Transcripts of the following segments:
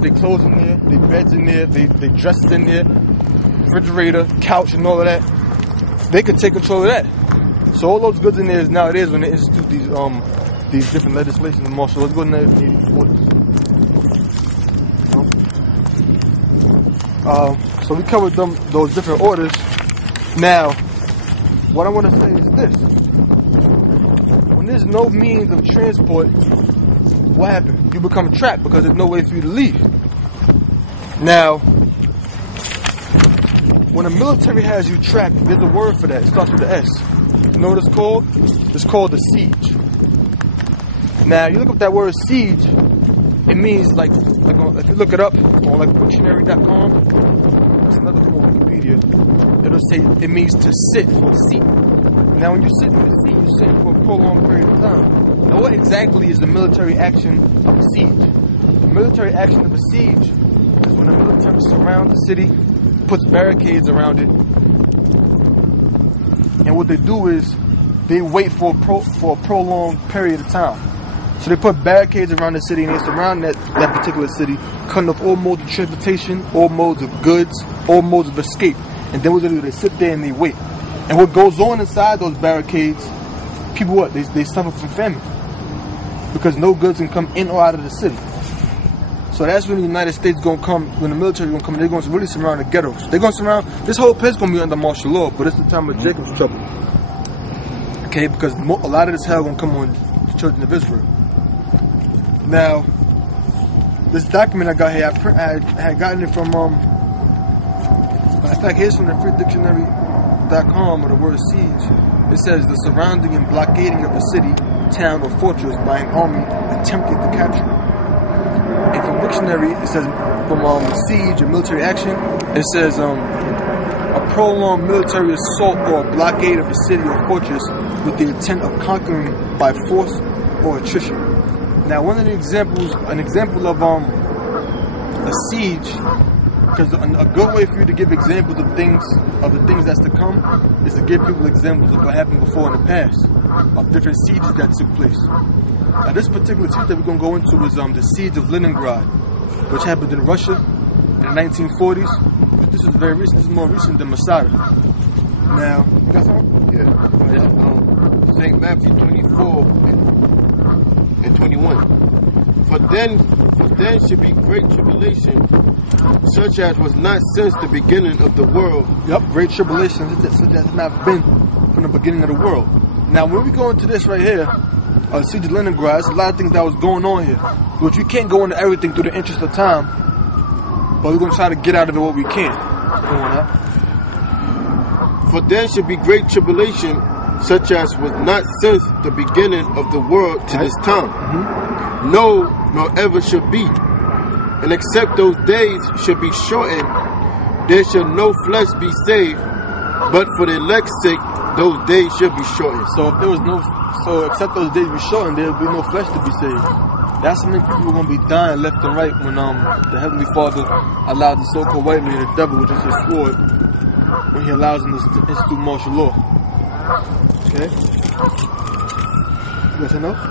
put their clothes in there, their beds in there, their dresses in there, refrigerator, couch, and all of that. They could take control of that. So all those goods in there is nowadays when they institute these different legislations in martial law. Let's go to 1940s. So we covered those different orders. Now, what I want to say is this: when there's no means of transport, what happens? You become trapped because there's no way for you to leave. Now, when the military has you trapped, there's a word for that. It starts with the S. You know what it's called? It's called the siege. Now, you look up that word siege, it means like if you look it up on like Pt.2, that's another form of Wikipedia, it'll say it means to sit or seat. Now, when you sit in the seat, you sit for a prolonged period of time. Now, what exactly is the military action of a siege? The military action of a siege is when the military surrounds the city, puts barricades around it, and what they do is they wait for a prolonged period of time. So they put barricades around the city and they surround that particular city, cutting off all modes of transportation, all modes of goods, all modes of escape. And then what they do, they sit there and they wait. And what goes on inside those barricades, people what? They suffer from famine. Because no goods can come in or out of the city. So that's when the United States gonna come, when the military gonna come, they're gonna really surround the ghettos. They're gonna surround, this whole place gonna be under martial law, but it's the time of Jacob's trouble. Okay, because a lot of this hell gonna come on the children of Israel. Now, this document I got here, I had gotten it from, in fact, here's from the freedictionary.com, or the word siege. It says the surrounding and blockading of a city, town, or fortress by an army attempting to capture it. And from dictionary, it says from siege or military action, it says a prolonged military assault or blockade of a city or fortress with the intent of conquering by force or attrition. Now, an example of a siege, because a good way for you to give examples of the things that's to come is to give people examples of what happened before in the past, of different sieges that took place. Now, this particular siege that we're going to go into is the siege of Leningrad, which happened in Russia in the 1940s. But this is very recent. This is more recent than Masada. Now, you got something? Yeah. St. Matthew 24 and 21. For then should be great tribulation, such as was not since the beginning of the world. Yep, great tribulation, such as has not been from the beginning of the world. Now, when we go into this right here, siege of Leningrad, there's a lot of things that was going on here, which we can't go into everything through the interest of time, but we're going to try to get out of it what we can. Go on up. For then should be great tribulation, such as was not since the beginning of the world to this time. No, nor ever should be. And except those days should be shortened, there shall no flesh be saved, but for the elect's sake, those days should be shortened. So if there was except those days be shortened, there would be no flesh to be saved. That's how many people are going to be dying left and right when the Heavenly Father allowed the so-called white man, the devil, which is his sword, when he allows him to institute martial law. Okay? You got something else?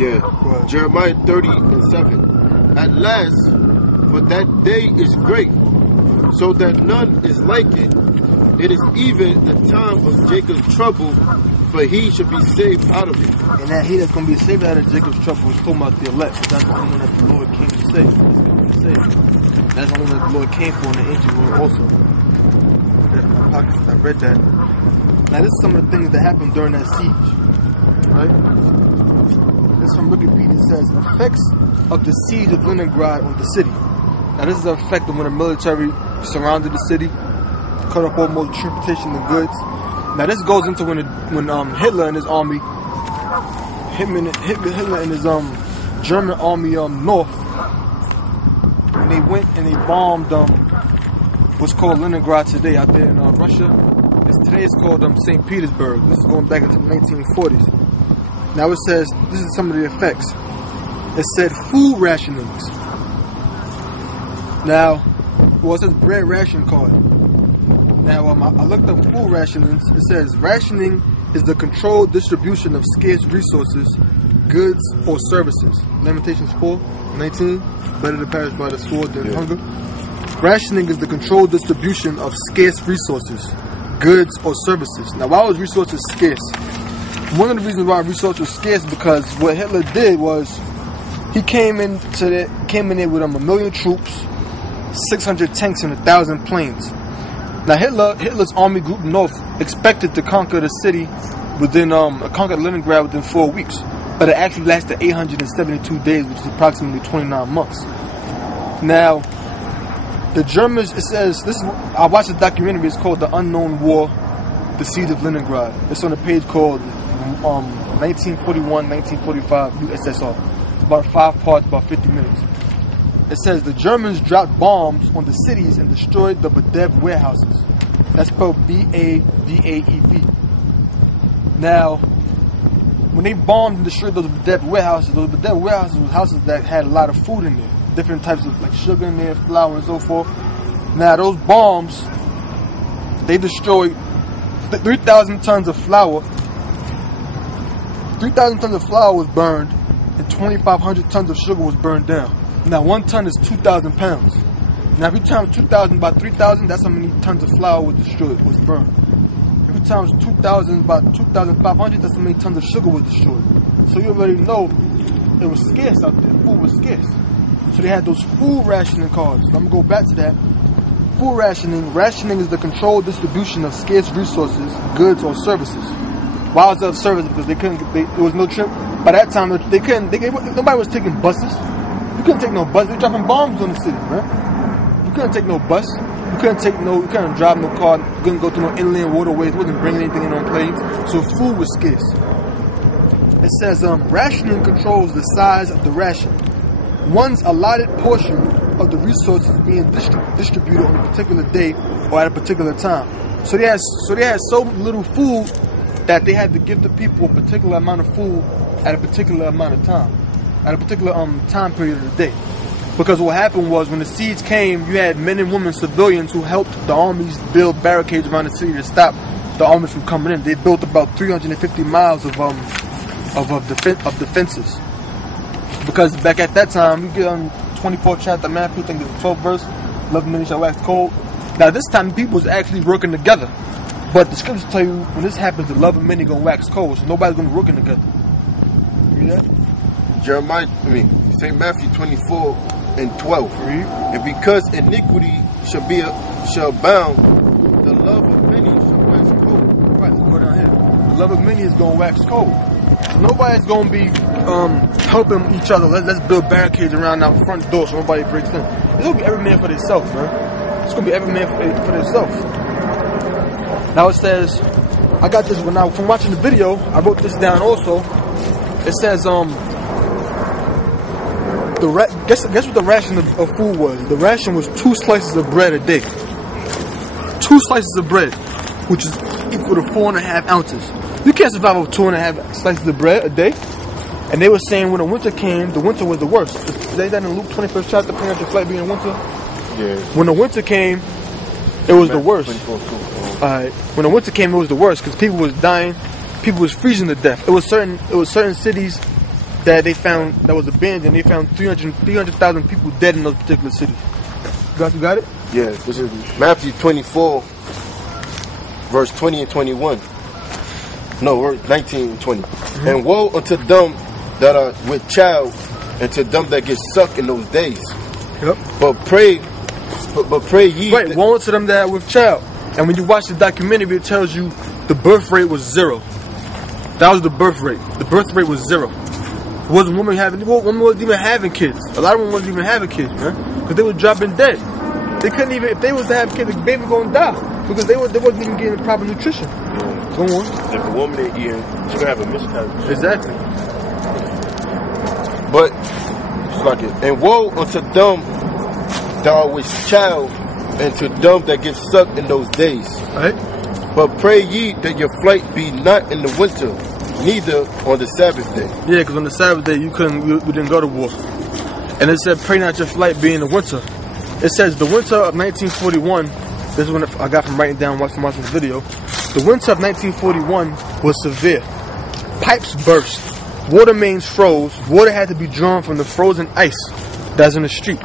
Yeah. Jeremiah 30:7. At last, for that day is great, so that none is like it. It is even the time of Jacob's trouble, but he should be saved out of it. And that he that's going to be saved out of Jacob's trouble is talking about the elect. That's the only one that the Lord came to save. That's the only one that the Lord came for in the ancient world also. I read that. Now, this is some of the things that happened during that siege. Right? This from Wikipedia. It says, effects of the siege of Leningrad on the city. Now, this is the effect of when the military surrounded the city, cut off all modes of transportation and goods. Now, this goes into when Hitler and his army, Hitler and his German army north, when they went and they bombed what's called Leningrad today out there in Russia. Today it's called St. Petersburg. This is going back into the 1940s. Now it says, this is some of the effects. It said food rationings. Now, well, it says bread ration card. Now, I looked up food rationings. It says rationing is the controlled distribution of scarce resources goods or services. Lamentations 4:19. Better to perish by the sword than hunger. Rationing is the controlled distribution of scarce resources, goods or services. Now, why was resources scarce? One of the reasons why resources were scarce is because what Hitler did was he came in there with 1 million troops, 600 tanks, and 1,000 planes. Now, Hitler's army group North expected to conquer the city conquer Leningrad within 4 weeks, but it actually lasted 872 days, which is approximately 29 months. Now, the Germans, it says, I watched a documentary, it's called The Unknown War, The Siege of Leningrad. It's on a page called 1941-1945 USSR. It's about 5 parts, about 50 minutes. It says the Germans dropped bombs on the cities and destroyed the Badev warehouses. That's spelled B-A-D-A-E-V. Now, when they bombed and destroyed those Badev warehouses were houses that had a lot of food in there. Different types of like sugar in there, flour and so forth. Now those bombs, they destroyed 3,000 tons of flour. 3,000 tons of flour was burned and 2,500 tons of sugar was burned down. Now 1 ton is 2,000 pounds. Now if you times 2,000 by 3,000, that's how many tons of flour was destroyed, was burned. If you times 2,000 by 2,500, that's how many tons of sugar was destroyed. So you already know it was scarce out there. Food was scarce. So they had those food rationing cards. So I'm going to go back to that. Food rationing. Rationing is the controlled distribution of scarce resources, goods, or services. Why was that service? Because there was no trip. By that time, nobody was taking buses. You couldn't take no bus. They were dropping bombs on the city, man. You couldn't take no bus. You couldn't drive no car. You couldn't go through no inland waterways. You wasn't bringing anything in on planes. So food was scarce. It says, rationing controls the size of the ration. One's allotted portion of the resources being distributed on a particular day or at a particular time. So they had so little food that they had to give the people a particular amount of food at a particular amount of time, at a particular time period of the day. Because what happened was when the siege came, you had men and women, civilians, who helped the armies build barricades around the city to stop the armies from coming in. They built about 350 miles of defenses. Because back at that time, you get on 24th chapter Matthew, I think it's the 12th verse, love many shall wax cold. Now this time people was actually working together. But the scriptures tell you when this happens, the love of many gonna wax cold, so nobody's gonna be working together. You hear that? St. Matthew 24:12. And because iniquity shall abound, the love of many shall wax cold. Right, let's go down here. The love of many is gonna wax cold. Nobody's gonna be helping each other. Let's build barricades around our front door so nobody breaks in. It's gonna be every man for themselves, man. It's gonna be every man for themselves. Now it says, I got this from watching the video. I wrote this down also. It says guess what the ration of food was. The ration was 2 slices of bread a day. 2 slices of bread, which is equal to 4.5 ounces. You can't survive with 2.5 slices of bread a day. And they were saying when the winter came, the winter was the worst. They that in Luke 21st chapter, praying out your flight being winter. Yeah. When the winter came, it was the worst. When the winter came, it was the worst because people was dying, people was freezing to death. It was certain cities that they found that was abandoned. They found 300,000 people dead in those particular cities. You got it? Yeah. This is Matthew 24, verse 20 and 21. No, verse 19 and 20. Mm-hmm. And woe unto them that are with child, and to them that get sucked in those days. Yep. But pray ye. Right, woe unto them that are with child. And when you watch the documentary, it tells you the birth rate was 0. That was the birth rate. The birth rate was 0. Women wasn't even having kids. A lot of them wasn't even having kids, man, because they were dropping dead. They couldn't even, if they was to have kids, the baby gonna die because they wasn't even getting proper nutrition. Go on. If the woman ain't eating, she's gonna have a miscarriage. Exactly. But it's like it. And woe unto them that are with child, and to them that get sucked in those days. Right. But pray ye that your flight be not in the winter, neither on the Sabbath day. Yeah, because on the Sabbath day we didn't go to war. And it said, pray not your flight be in the winter. It says the winter of 1941. This is when I got from writing down, watching the video. The winter of 1941 was severe. Pipes burst, water mains froze. Water had to be drawn from the frozen ice that's in the street.